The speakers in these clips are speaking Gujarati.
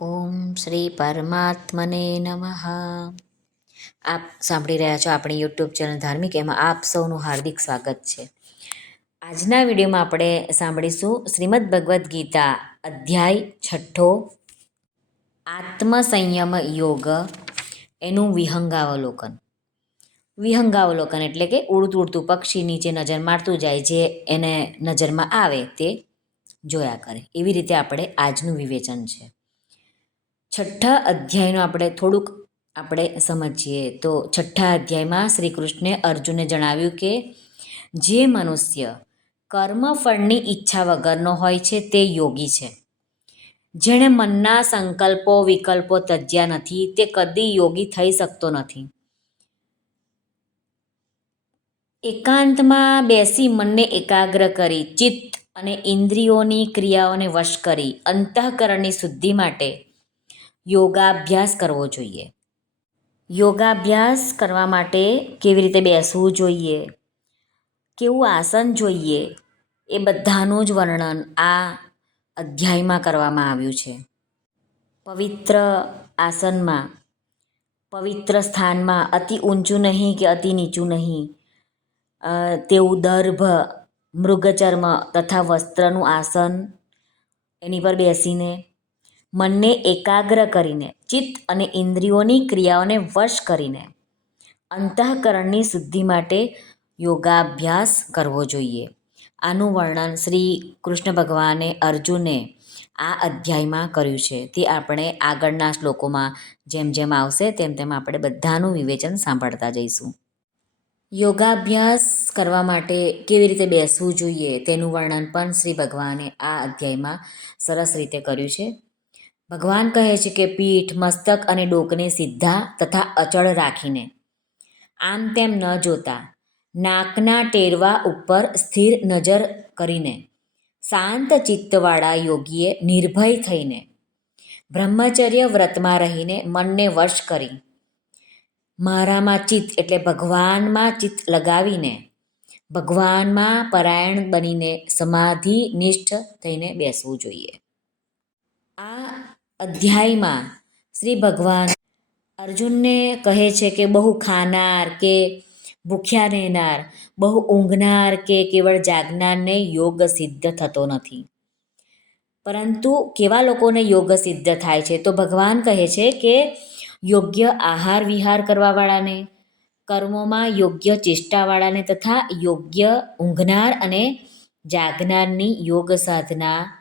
ઓમ શ્રી પરમાત્મને નમઃ. આપ સાંભળી રહ્યા છો આપણી યુટ્યુબ ચેનલ ધાર્મિક, એમાં આપ સૌનું હાર્દિક સ્વાગત છે. આજના વિડીયોમાં આપણે સાંભળીશું શ્રીમદ ભગવદ્ ગીતા, અધ્યાય છઠ્ઠો, આત્મસંયમ યોગ, એનું વિહંગાવલોકન. વિહંગાવલોકન એટલે કે ઉડતું ઉડતું પક્ષી નીચે નજર મારતું જાય, જે એને નજરમાં આવે તે જોયા કરે. એવી રીતે આપણે આજનું વિવેચન છે. છઠ્ઠા અધ્યાયનું આપણે થોડુંક આપણે સમજીએ. તો છઠ્ઠા અધ્યાયમાં શ્રી કૃષ્ણે અર્જુને જણાવ્યું કે, જે મનુષ્ય કર્મફળની ઈચ્છા વગરનો હોય છે, તે યોગી છે. જેણે મનના સંકલ્પો, વિકલ્પો ત્યજ્યા નથી, તે કદી યોગી થઈ શકતો નથી. એકાંતમાં બેસી મનને એકાગ્ર કરી, ચિત્ત અને ઇન્દ્રિયોની ક્રિયાઓને વશ કરી, અંતઃકરણની શુદ્ધિ માટે યોગાભ્યાસ કરવો જોઈએ. યોગાભ્યાસ કરવા માટે કેવી રીતે બેસવું જોઈએ? કેવું આસન જોઈએ? એ બધાનું જ વર્ણન આ અધ્યાયમાં કરવામાં આવ્યું છે. પવિત્ર આસનમાં, પવિત્ર સ્થાનમાં અતિ ઊંચું નહીં કે અતિ નીચું નહીં તેવું દર્ભ, મૃગચર્મ તથા વસ્ત્રનું આસન એની પર બેસીને મનને એકાગ્ર કરીને, ચિત્ત અને ઇન્દ્રિયોની ક્રિયાઓને વશ કરીને અંતઃકરણની શુદ્ધિ માટે યોગાભ્યાસ કરવો જોઈએ. આનું વર્ણન શ્રી કૃષ્ણ ભગવાને અર્જુને આ અધ્યાયમાં કર્યું છે. તે આપણે આગળના શ્લોકોમાં જેમ જેમ આવશે તેમ તેમ આપણે બધાનું વિવેચન સાંભળતા જઈશું. યોગાભ્યાસ કરવા માટે કેવી રીતે બેસવું જોઈએ તેનું વર્ણન પણ શ્રી ભગવાને આ અધ્યાયમાં સરસ રીતે કર્યું છે. ભગવાન કહે છે કે પીઠ, મસ્તક અને ડોકને સીધા તથા અચળ રાખીને. આમ તેમ ન જોતા. નાકના ટેરવા ઉપર સ્થિર નજર કરીને. શાંત ચિત્તવાળા યોગીએ નિર્ભય થઈને. બ્રહ્મચર્ય વ્રતમાં રહીને મનને વશ કરી. મારામાં ચિત્ત એટલે ભગવાનમાં ચિત્ત લગાવીને. ભગવાનમાં પરાયણ બનીને સમાધિ નિષ્ઠ થઈને બેસવું જોઈએ. આ અધ્યાયમાં શ્રી ભગવાન અર્જુનને કહે છે કે બહુ ખાનાર કે ભૂખ્યા રહેનાર, બહુ ઊંઘનાર કે કેવળ જાગનારને યોગ સિદ્ધ થતો નથી. પરંતુ કેવા લોકોને યોગ સિદ્ધ થાય છે? તો ભગવાન કહે છે કે યોગ્ય આહાર વિહાર કરવાવાળાને, કર્મોમાં યોગ્ય ચેષ્ટાવાળાને તથા યોગ્ય ઊંઘનાર અને જાગનારની યોગ સાધના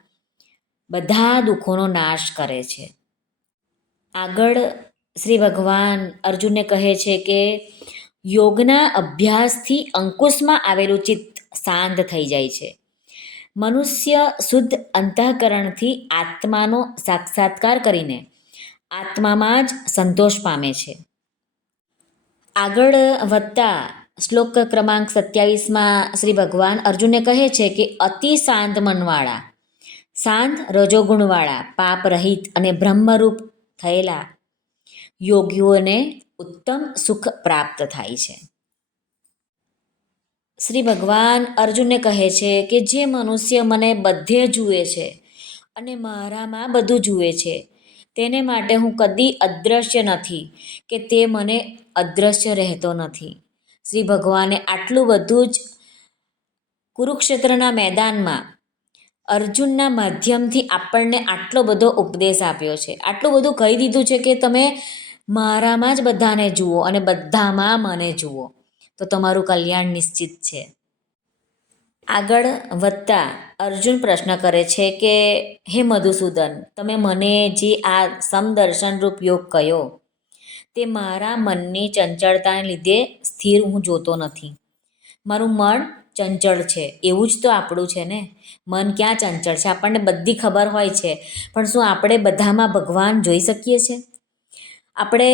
બધા દુઃખોનો નાશ કરે છે. આગળ શ્રી ભગવાન અર્જુનને કહે છે કે, યોગના અભ્યાસથી અંકુશમાં આવેલું ચિત્ત શાંત થઈ જાય છે. મનુષ્ય શુદ્ધ અંતઃકરણથી આત્માનો સાક્ષાત્કાર કરીને આત્મામાં જ સંતોષ પામે છે. આગળ વધતા શ્લોક ક્રમાંક સત્યાવીસમાં શ્રી ભગવાન અર્જુનને કહે છે કે, અતિ શાંત મનવાળા શાંત રજોગુણવાળા પાપ રહિત અને બ્રહ્મરૂપ થયેલા યોગીઓને ઉત્તમ સુખ પ્રાપ્ત થાય છે. શ્રી ભગવાન અર્જુનને કહે છે કે જે મનુષ્ય મને બધે જુએ છે અને મારામાં બધું જુએ છે, તેને માટે હું કદી અદૃશ્ય નથી કે તે મને અદૃશ્ય રહેતો નથી. શ્રી ભગવાને આટલું બધું જ કુરુક્ષેત્રના મેદાનમાં અર્જુનના માધ્યમથી આપણને આટલો બધો ઉપદેશ આપ્યો છે. આટલું બધું કહી દીધું છે કે તમે મારામાં જ બધાને જુઓ અને બધામાં મને જુઓ. તો તમારું કલ્યાણ નિશ્ચિત છે. આગળ વધતા અર્જુન પ્રશ્ન કરે છે કે, હે મધુસૂદન, તમે મને જે આ સમદર્શનરૂપ યોગ કયો તે મારા મનની ચંચળતાને લીધે સ્થિર હું જોતો નથી. મારું મન ચંચળ છે. એવું જ તો આપણું છે ને? મન ક્યાં ચંચળ છે? આપણને બધી ખબર હોય છે. પણ શું આપણે બધામાં ભગવાન જોઈ શકીએ છીએ આપણે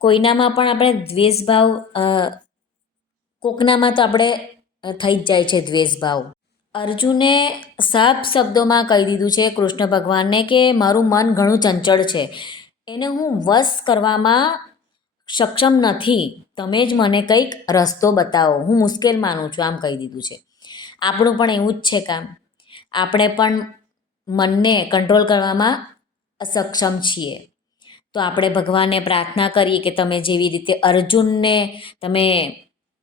કોઈનામાં પણ આપણે દ્વેષભાવ કોકનામાં તો આપણે થઈ જ જાય છે દ્વેષભાવ. અર્જુને સાફ શબ્દોમાં કહી દીધું છે કૃષ્ણ ભગવાનને કે મારું મન ઘણું ચંચળ છે. એને હું વશ કરવામાં સક્ષમ નથી. તમે જ મને કંઈક રસ્તો બતાવો. હું મુશ્કેલ માનું છું, આમ કહી દીધું છે. આપણું પણ એવું જ છે કામ. આપણે પણ મનને કંટ્રોલ કરવામાં અસક્ષમ છીએ. તો આપણે ભગવાનને પ્રાર્થના કરીએ કે તમે જેવી રીતે અર્જુનને, તમે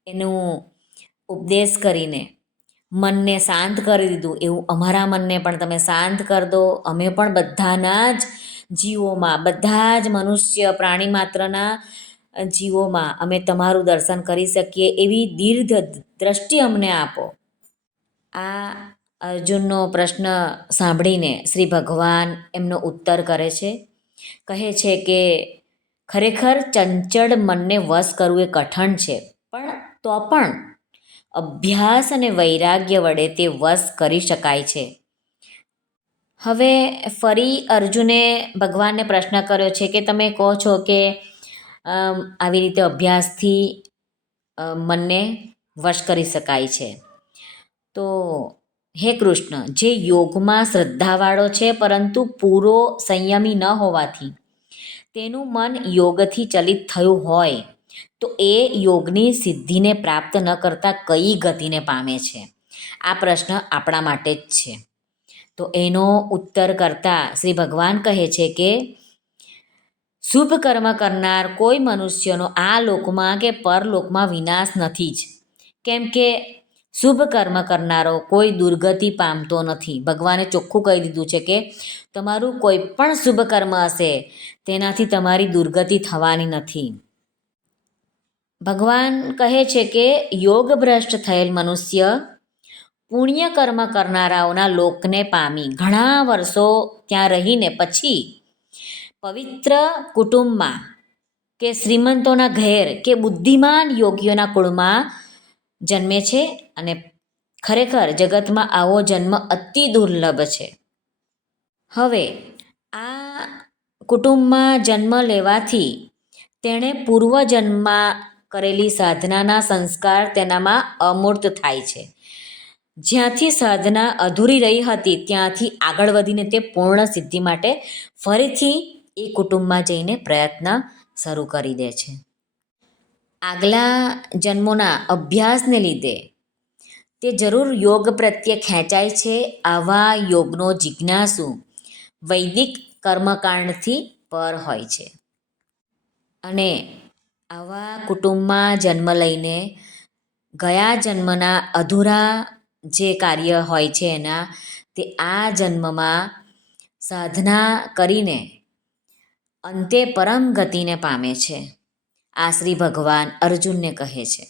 એનું ઉપદેશ કરીને મનને શાંત કરી દીધું, એવું અમારા મનને પણ તમે શાંત કરી દો. અમે પણ બધાના જ જીવોમાં, બધા જ મનુષ્ય પ્રાણી માત્રના જીવોમાં અમે તમારું દર્શન કરી શકીએ એવી દીર્ઘ દ્રષ્ટિ અમને આપો. આ અર્જુનનો પ્રશ્ન સાંભળીને શ્રી ભગવાન એમનો ઉત્તર કરે છે. કહે છે કે, ખરેખર ચંચળ મનને વશ કરવું એ કઠણ છે, પણ તો પણ અભ્યાસ અને વૈરાગ્ય વડે તે વશ કરી શકાય છે. હવે ફરી અર્જુને ભગવાનને પ્રશ્ન કર્યો છે કે, તમે કહો છો કે આવી રીતે અભ્યાસથી મનને વશ કરી શકાય છે. તો, હે કૃષ્ણ, જે યોગમાં શ્રદ્ધાવાળો છે, પરંતુ પૂરો સંયમી ન હોવાથી, તેનું મન યોગથી ચલિત થયું હોય, તો એ યોગની સિદ્ધિને પ્રાપ્ત ન કરતા કઈ ગતિને પામે છે? આ પ્રશ્ન આપણા માટે જ છે. તો એનો ઉત્તર કરતાં શ્રી ભગવાન કહે છે કે શુભ કર્મ કરનાર કોઈ મનુષ્યનો આ લોકમાં કે પરલોકમાં વિનાશ નથી જ. કેમ કે શુભ કર્મ કરનારો કોઈ દુર્ગતિ પામતો નથી. ભગવાને ચોખ્ખું કહી દીધું છે કે તમારું કોઈ પણ શુભ કર્મ હશે, તેનાથી તમારી દુર્ગતિ થવાની નથી. ભગવાન કહે છે કે યોગ ભ્રષ્ટ થયેલ મનુષ્ય પુણ્ય કર્મ કરનારાઓના લોકને પામી ઘણા વર્ષો ત્યાં રહીને પછી પવિત્ર કુટુંબમાં કે શ્રીમંતોના ઘેર કે બુદ્ધિમાન યોગીઓના કુળમાં જન્મે છે અને ખરેખર જગતમાં આવો જન્મ અતિ દુર્લભ છે. હવે આ કુટુંબમાં જન્મ લેવાથી તેણે પૂર્વજન્મમાં કરેલી સાધનાના સંસ્કાર તેનામાં અમૂર્ત થાય છે. જ્યાંથી સાધના અધૂરી રહી હતી, ત્યાંથી આગળ વધીને તે પૂર્ણ સિદ્ધિ માટે ફરીથી એ કુટુંબમાં જઈને પ્રયત્ન શરૂ કરી દે છે. આગલા જન્મોના અભ્યાસને લીધે તે જરૂર યોગ પ્રત્યે ખેંચાય છે આવા યોગનો જિજ્ઞાસુ વૈદિક કર્મકાંડથી પર હોય છે. અને આવા કુટુંબમાં જન્મ લઈને ગયા જન્મના અધૂરા જે કાર્ય હોય છે એના, તે આ જન્મમાં સાધના કરીને અંતે પરમ ગતિને પામે છે. આ શ્રી ભગવાન અર્જુનને કહે છે.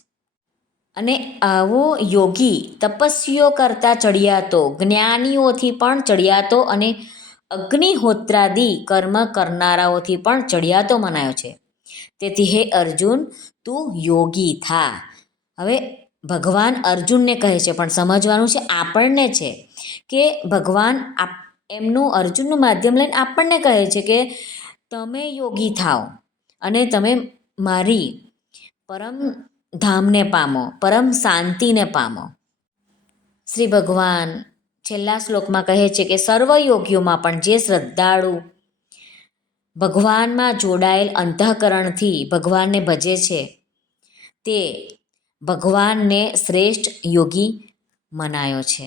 અને આવો યોગી તપસ્વીઓ કરતાં ચડિયાતો, જ્ઞાનીઓથી પણ ચડિયાતો અને અગ્નિહોત્રાદિ કર્મ કરનારાઓથી પણ ચડિયાતો મનાયો છે. તેથી હે અર્જુન, તું યોગી થા. હવે ભગવાન અર્જુનને કહે છે, પણ સમજવાનું છે આપણને છે કે ભગવાન આપ, એમનું અર્જુનનું માધ્યમ લઈને આપણને કહે છે કે તમે યોગી થાઓ અને તમે મારી પરમ ધામને પામો, પરમ શાંતિને પામો. શ્રી ભગવાન છેલ્લા શ્લોકમાં કહે છે કે સર્વ યોગીઓમાં પણ જે શ્રદ્ધાળુ ભગવાનમાં જોડાયેલ અંતઃકરણથી ભગવાનને ભજે છે, તે ભગવાનને શ્રેષ્ઠ યોગી મનાયો છે.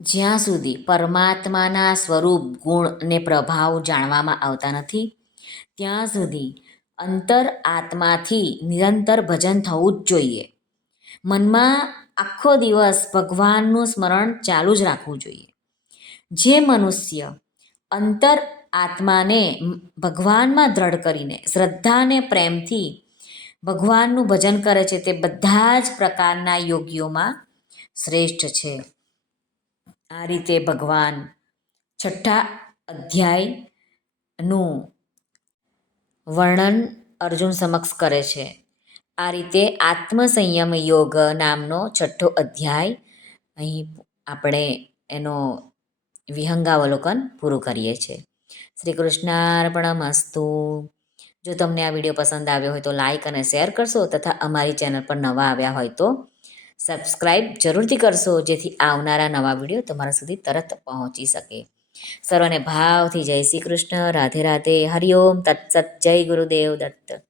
જ્યાં સુધી પરમાત્માના સ્વરૂપ, ગુણ અને પ્રભાવ જાણવામાં આવતા નથી, ત્યાં સુધી અંતર આત્માથી નિરંતર ભજન થવું જ જોઈએ. મનમાં આખો દિવસ ભગવાનનું સ્મરણ ચાલુ જ રાખવું જોઈએ. જે મનુષ્ય અંતર આત્માને ભગવાનમાં દ્રઢ કરીને, શ્રદ્ધાને પ્રેમથી ભગવાનનું ભજન કરે છે, તે બધા જ પ્રકારના યોગીઓમાં શ્રેષ્ઠ છે. આ રીતે ભગવાન છઠ્ઠા અધ્યાયનું વર્ણન અર્જુન સમક્ષ કરે છે. આ રીતે આત્મસંયમ યોગ નામનો છઠ્ઠો અધ્યાય અહીં આપણે એનો વિહંગાવલોકન પૂરું કરીએ છીએ. શ્રી કૃષ્ણાર્પણમસ્તુ. જો તમને આ વીડિયો પસંદ આવ્યો હોય તો લાઈક અને શેર કરશો તથા અમારી ચેનલ પર નવા આવ્યા હોય તો સબસ્ક્રાઈબ જરૂરથી કરશો, જેથી આવનારા નવા વીડિયો તમારા સુધી તરત પહોંચી શકે. સર્વને ભાવથી જય શ્રી કૃષ્ણ, રાધે રાધે હરિઓમ તત્સત જય ગુરુદેવ દત્ત.